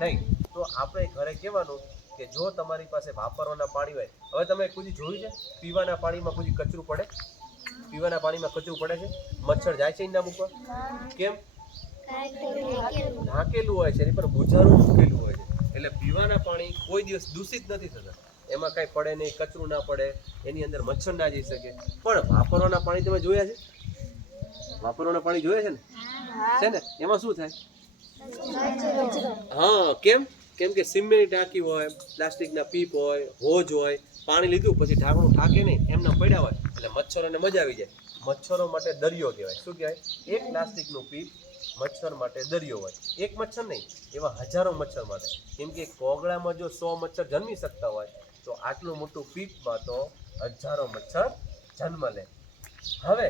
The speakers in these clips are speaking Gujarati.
નહીં. તો આપણે ઘરે કહેવાનું કે જો તમારી પાસે વાપરવાના પાણી હોય, હવે તમે કોઈ જોયું છે પીવાના પાણીમાં કોઈ કચરું પડે? પીવાના પાણીમાં કચરું પડે છે? મચ્છર જાય છે એના મૂકવા? કેમ? ઢાંકેલું હોય છે, એની પર બુજારું મૂકેલું હોય છે. એટલે પીવાના પાણી કોઈ દિવસ દૂષિત નથી થતા, એમાં કાંઈ પડે નહીં, કચરું ના પડે, એની અંદર મચ્છર ના જઈ શકે. પણ વાપરવાના પાણી તમે જોયા છે? વાપરવાના પાણી જોયા છે ને? છે ને? એમાં શું થાય? હા, કેમ? કેમ કે સિમેન્ટની ટાંકી હોય, પ્લાસ્ટિકના પીપ હોય, હોજ હોય, પાણી લીધું પછી ઢાંકણું ઢાંકે નહીં, એમના પડ્યા હોય એટલે મચ્છરોને મજા આવી જાય. મચ્છરો માટે દરિયો કહેવાય. શું કહેવાય? એક પ્લાસ્ટિકનું પીપ મચ્છર માટે દરિયો હોય. એક મચ્છર નહીં, એવા હજારો મચ્છર માટે. કેમ કે કોગળામાં જો 100 મચ્છર જન્મી શકતા હોય તો આટલું મોટું પીપમાં તો હજારો મચ્છર જન્મ લે. હવે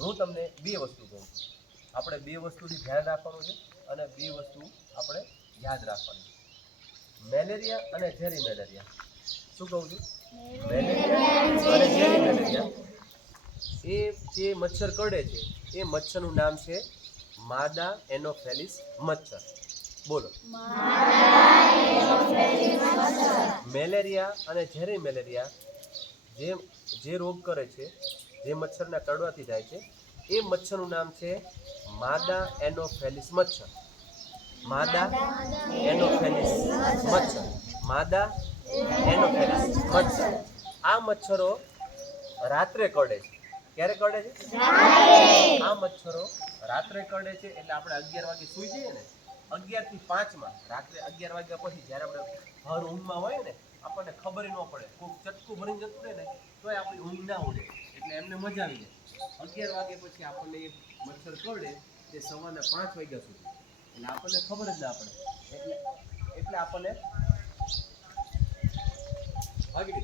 હું તમને બે વસ્તુ કહું છું. આપણે બે વસ્તુથી ધ્યાન રાખવાનું છે અને બે વસ્તુ આપણે યાદ રાખવાની છે. મેલેરિયા અને ઝેરી મેલેરિયા. શું કહું છું? મેલેરિયા અને ઝેરી મેલેરિયા. એ જે મચ્છર કરડે છે એ મચ્છરનું નામ છે માદા એનોફેલિસ મચ્છર. બોલો. મેલેરિયા અને ઝેરી મેલેરિયા જે રોગ કરે છે, જે મચ્છરના કરડવાથી થાય છે, એ મચ્છરનું નામ છે માદા એનોફેલિસ મચ્છર. માદા એનોફેલિસ મચ્છર. માદા એનોફેલિસ મચ્છર. આ મચ્છરો રાત્રે કરડે છે. ક્યારે કરડે છે? આ મચ્છરો રાત્રે કરડે છે. એટલે આપણે 11 વાગે સૂઈ જઈએ ને, 11 થી 5 રાત્રે 11 વાગ્યા પછી જ્યારે આપણે હર ઊંઘમાં હોય ને, આપણને ખબર ન પડે, કોઈક ચટકું ભરીને જતું રહે ને તોય આપણી ઊંઘ ના ઉડે. એટલે એમને મજા આવી જાય. 11 વાગ્યા પછી આપણને એ મચ્છર કરડે તે સવારના 5 વાગ્યા સુધી, એટલે આપણને ખબર જ ના પડે. એટલે આપણને ભાગી